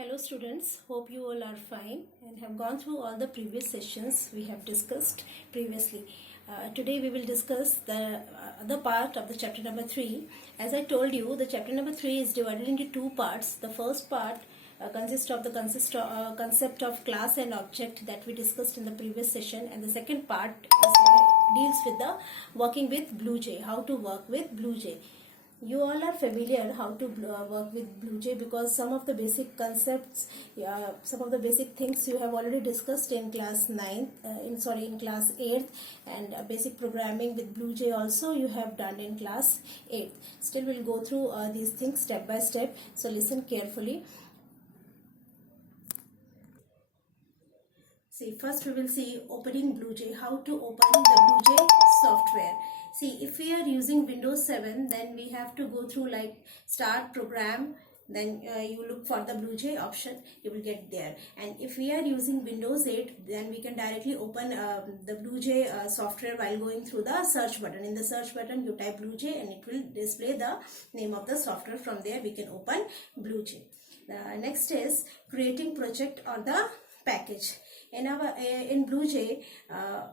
Hello students, hope you all are fine and have gone through all the previous sessions we have discussed previously. Today we will discuss the other part of the chapter number 3. As I told you, the chapter number 3 is divided into two parts. The first part consists of the concept of class and object that we discussed in the previous session, and the second part deals with the working with BlueJ, how to work with BlueJ. You all are familiar how to work with BlueJ because some of the basic concepts, some of the basic things you have already discussed in class 9th, in class 8th, and basic programming with BlueJ also you have done in class 8th. Still we'll go through these things step by step, so listen carefully. See, first we will see opening BlueJ, how to open the BlueJ software. See, if we are using Windows 7, then we have to go through like start program, then you look for the BlueJ option, you will get there. And if we are using Windows 8, then we can directly open the BlueJ software while going through the search button. In the search button, you type BlueJ and it will display the name of the software. From there, we can open BlueJ. Next is creating project or the package. In BlueJ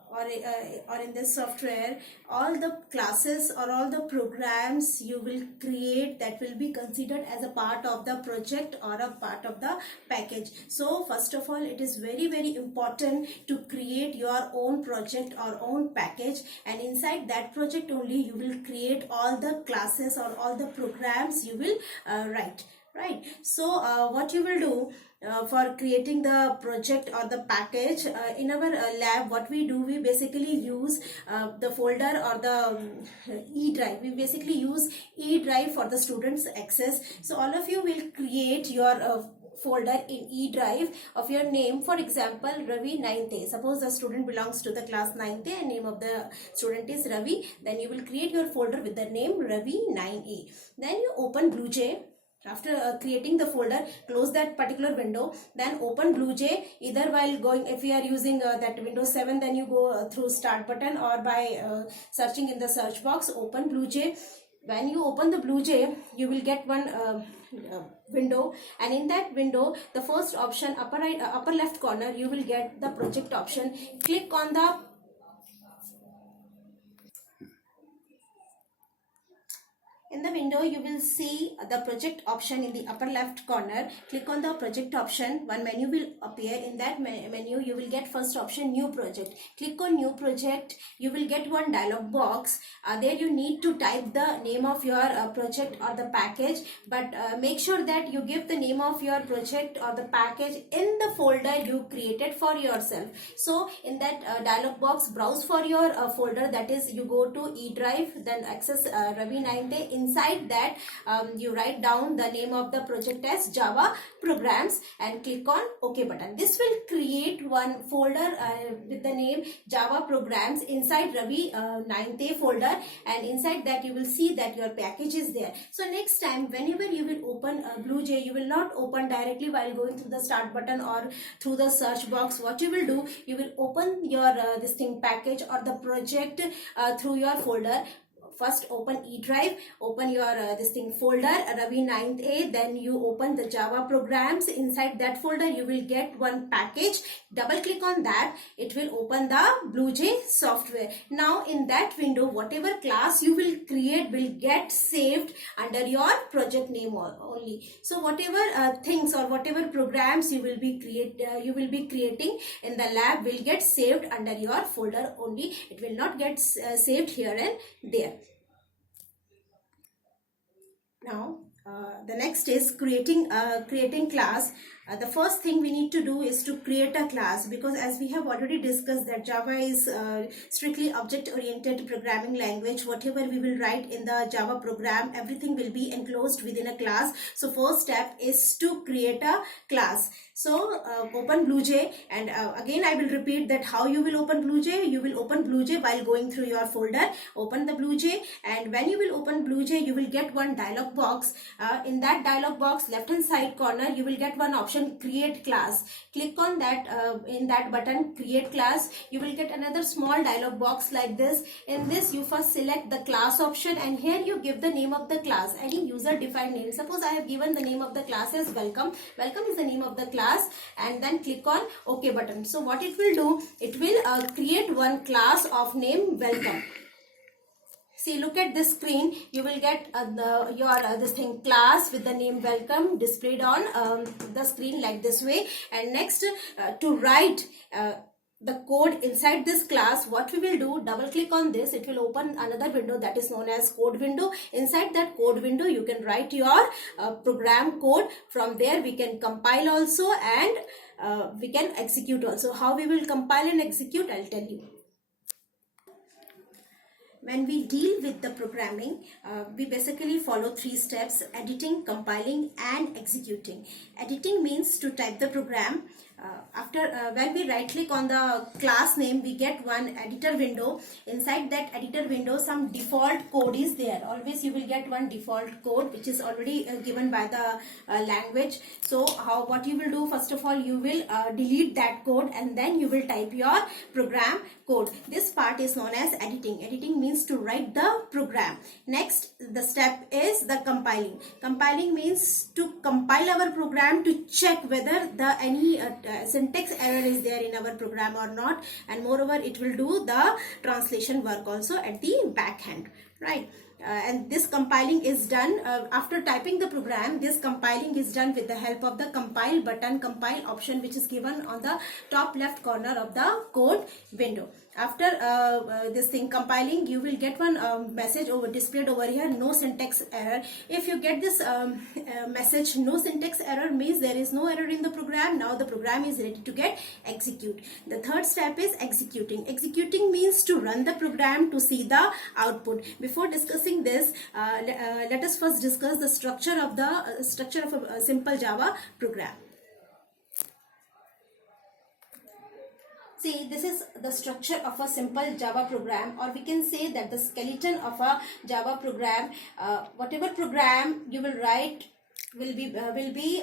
or in this software, all the classes or all the programs you will create, that will be considered as a part of the project or a part of the package. So first of all, it is very important to create your own project or own package, and inside that project only you will create all the classes or all the programs you will write. Right. So what you will do for creating the project or the package, in our lab, what we do, we basically use the folder or the E drive. We basically use E drive for the students access. So all of you will create your folder in E drive of your name. For example, Ravi 9th A. Suppose the student belongs to the class 9th A and name of the student is Ravi. Then you will create your folder with the name Ravi 9A. Then you open BlueJ. After creating the folder, close that particular window, then open BlueJ, either while going, if you are using that Windows 7, then you go through start button, or by searching in the search box, open BlueJ. When you open the BlueJ, you will get one window, and in that window, the first option, upper left corner, you will get the project option. Click on the In the window, you will see the project option in the upper left corner. Click on the project option. One menu will appear. In that menu, you will get first option, new project. Click on new project. You will get one dialog box. There you need to type the name of your project or the package. But make sure that you give the name of your project or the package in the folder you created for yourself. So in that dialog box, browse for your folder. That is, you go to E drive, then access Ravi 9th A. Inside that, you write down the name of the project as Java Programs and click on OK button. This will create one folder with the name Java Programs inside Ravi 9th A folder, and inside that you will see that your package is there. So next time, whenever you will open BlueJ, you will not open directly while going through the start button or through the search box. What you will do, you will open your this thing package or the project through your folder. First open E drive, open your this thing folder Ravi 9th A, then you open the Java Programs. Inside that folder you will get one package. Double click on that, it will open the BlueJ software. Now in that window, whatever class you will create will get saved under your project name only. So whatever things or whatever programs you will be creating in the lab will get saved under your folder only. It will not get saved here and there. Now, the next is creating class. The first thing we need to do is to create a class, because as we have already discussed that Java is strictly object-oriented programming language. Whatever we will write in the Java program, everything will be enclosed within a class. So first step is to create a class. So open BlueJ, and again I will repeat that how you will open BlueJ. You will open BlueJ while going through your folder. Open the BlueJ, and when you will open BlueJ, you will get one dialog box. In that dialog box, left hand side corner, you will get one option option create class. Click on that, in that button create class. You will get another small dialog box like this. In this you first select the class option, and here you give the name of the class, any user defined name. Suppose I have given the name of the class as welcome. Welcome is the name of the class, and then click on OK button. So what it will do, it will create one class of name welcome. See, look at this screen. You will get this thing class with the name welcome displayed on the screen like this way. And next, to write the code inside this class, what we will do, double click on this. It will open another window that is known as code window. Inside that code window, you can write your program code. From there, we can compile also, and we can execute also. How we will compile and execute, I'll tell you. When we deal with the programming, we basically follow 3 steps: editing, compiling, and executing. Editing means to type the program. When we right click on the class name, we get one editor window. Inside that editor window, some default code is there. Always you will get one default code which is already given by the language. So what you will do, first of all, you will delete that code, and then you will type your program code. This part is known as editing. Editing means to write the program. Next, the step is the compiling. Compiling means to compile our program to check whether any syntax error is there in our program or not, and moreover it will do the translation work also at the back end, right? And this compiling is done after typing the program. This compiling is done with the help of the compile button, compile option, which is given on the top left corner of the code window. After this thing compiling, you will get one message displayed over here, no syntax error. If you get this message, no syntax error, means there is no error in the program. Now the program is ready to get execute. The third step is executing. Executing means to run the program to see the output. Before discussing this, let us first discuss the structure of a simple Java program. See, this is the structure of a simple Java program, or we can say that the skeleton of a Java program. Whatever program you will write will be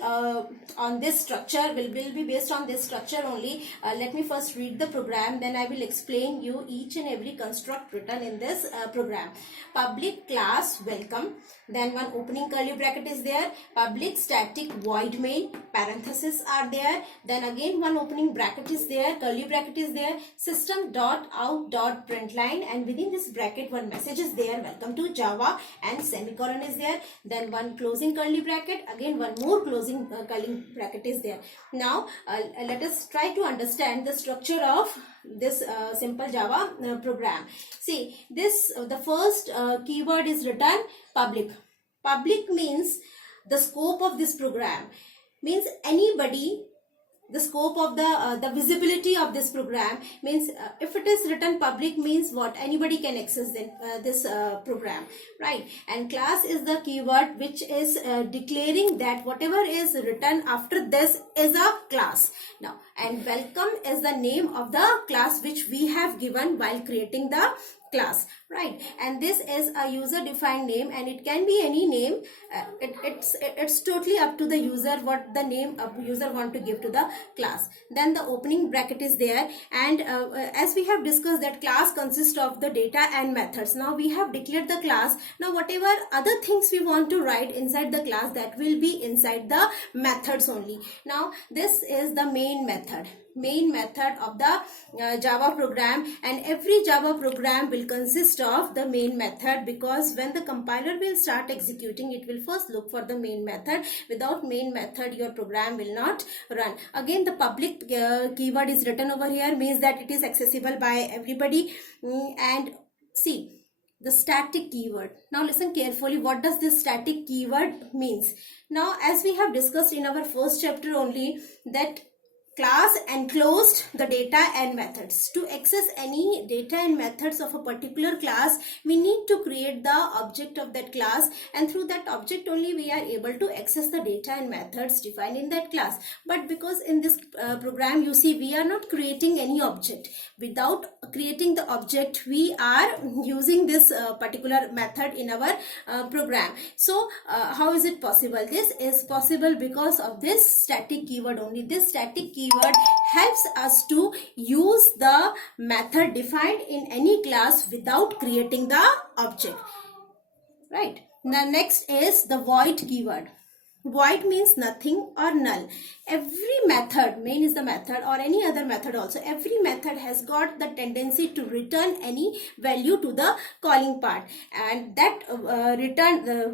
on this structure, will be based on this structure only. Let me first read the program, then I will explain you each and every construct written in this program. Public class welcome, then one opening curly bracket is there, public static void main, parentheses are there, then again one opening bracket is there, curly bracket is there, system dot out dot println, and within this bracket one message is there, welcome to Java, and semicolon is there, then one closing curly bracket, again one more closing curly bracket is there. Now let us try to understand the structure of this simple Java program. See, this the first keyword is written public. Public means the scope of this program, means anybody. The scope of the visibility of this program means if it is written public means what, anybody can access this program, right? And class is the keyword which is declaring that whatever is written after this is a class. Now, and welcome is the name of the class which we have given while creating the class, right? And this is a user defined name, and it can be any name. It's totally up to the user what the name of user want to give to the class. Then the opening bracket is there, and as we have discussed that class consists of the data and methods. Now we have declared the class. Now whatever other things we want to write inside the class, that will be inside the methods only. Now this is the main method of the Java program, and every Java program will consist of the main method, because when the compiler will start executing, it will first look for the main method. Without main method, your program will not run. Again, the public keyword is written over here, means that it is accessible by everybody. And see, the static keyword. Now listen carefully, what does this static keyword means? Now, as we have discussed in our first chapter only, that class enclosed the data and methods. To access any data and methods of a particular class, we need to create the object of that class, and through that object only we are able to access the data and methods defined in that class. But because in this program, you see, we are not creating any object. Without creating the object, we are using this particular method in our program. So how is it possible? This is possible because of this static keyword only. This static keyword helps us to use the method defined in any class without creating the object, right? The next is the void keyword. Void means nothing or null. Every method, main is the method, or any other method also, every method has got the tendency to return any value to the calling part, and that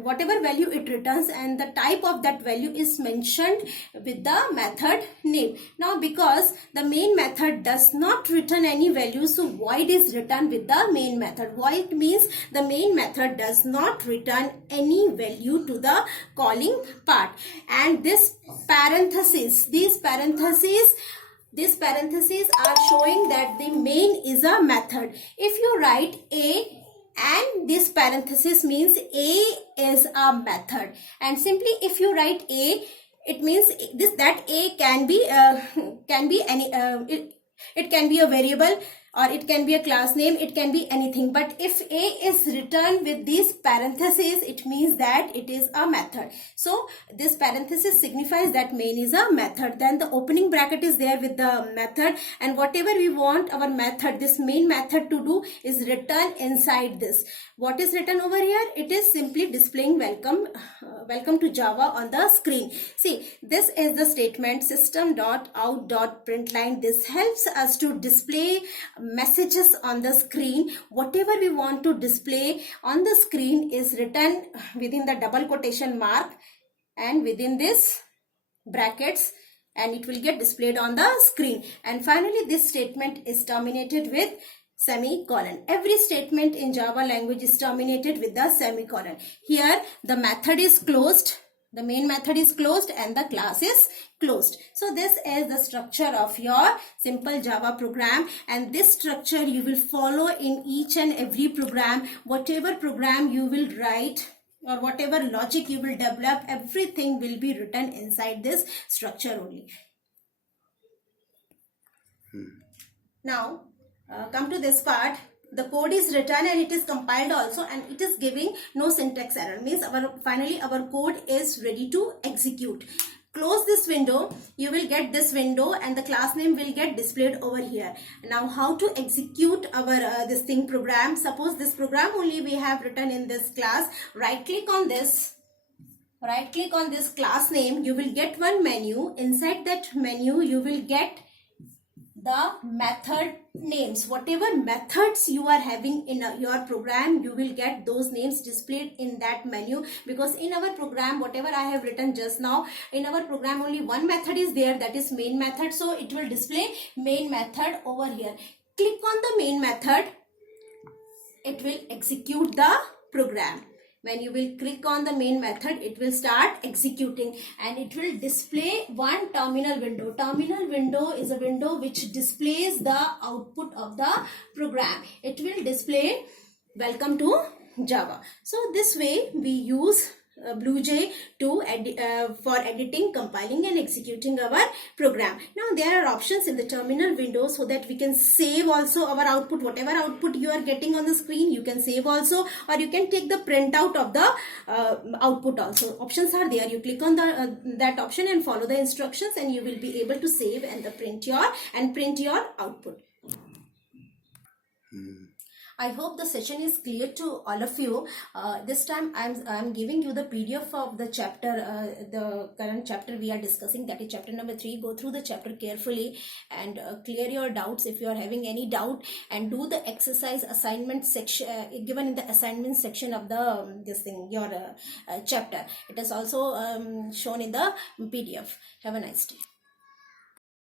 whatever value it returns, and the type of that value is mentioned with the method name. Now because the main method does not return any value, so void is written with the main method. Void means the main method does not return any value to the calling part. And these parentheses are showing that the main is a method. If you write A and this parenthesis means A is a method, and simply if you write A, it means that A can be any it can be a variable, or it can be a class name, it can be anything. But if A is written with these parentheses, it means that it is a method. So this parenthesis signifies that main is a method. Then the opening bracket is there with the method, and whatever we want our method, this main method, to do is written inside this. What is written over here? It is simply displaying welcome to Java on the screen. See, this is the statement system.out.println. This helps us to display messages on the screen. Whatever we want to display on the screen is written within the double quotation mark and within this brackets, and it will get displayed on the screen. And finally, this statement is terminated with semicolon. Every statement in Java language is terminated with the semicolon. Here the method is closed, the main method is closed, and the class is closed. So this is the structure of your simple Java program, and this structure you will follow in each and every program. Whatever program you will write or whatever logic you will develop, everything will be written inside this structure only. Now come to this part. The code is written and it is compiled also, and it is giving no syntax error. Means finally our code is ready to execute. Close this window, you will get this window, and the class name will get displayed over here. Now how to execute our this program? Suppose this program only we have written in this class. Right click on this class name. You will get one menu. Inside that menu you will get the method names. Whatever methods you are having in your program, you will get those names displayed in that menu. Because in our program, whatever I have written just now, in our program only one method is there, that is main method. So it will display main method over here. Click on the main method, it will execute the program. When you will click on the main method, it will start executing, and it will display one terminal window. Terminal window is a window which displays the output of the program. It will display welcome to Java. So this way we use BlueJ to for editing, compiling and executing our program. Now there are options in the terminal window so that we can save also our output. Whatever output you are getting on the screen, you can save also, or you can take the printout of the output also. Options are there. You click on the that option and follow the instructions, and you will be able to save and print your output. I hope the session is clear to all of you. This time I'm giving you the PDF of the chapter, the current chapter we are discussing, that is chapter number 3. Go through the chapter carefully and clear your doubts if you are having any doubt, and do the exercise assignment section given in the assignment section of the your chapter. It is also shown in the PDF. Have a nice day.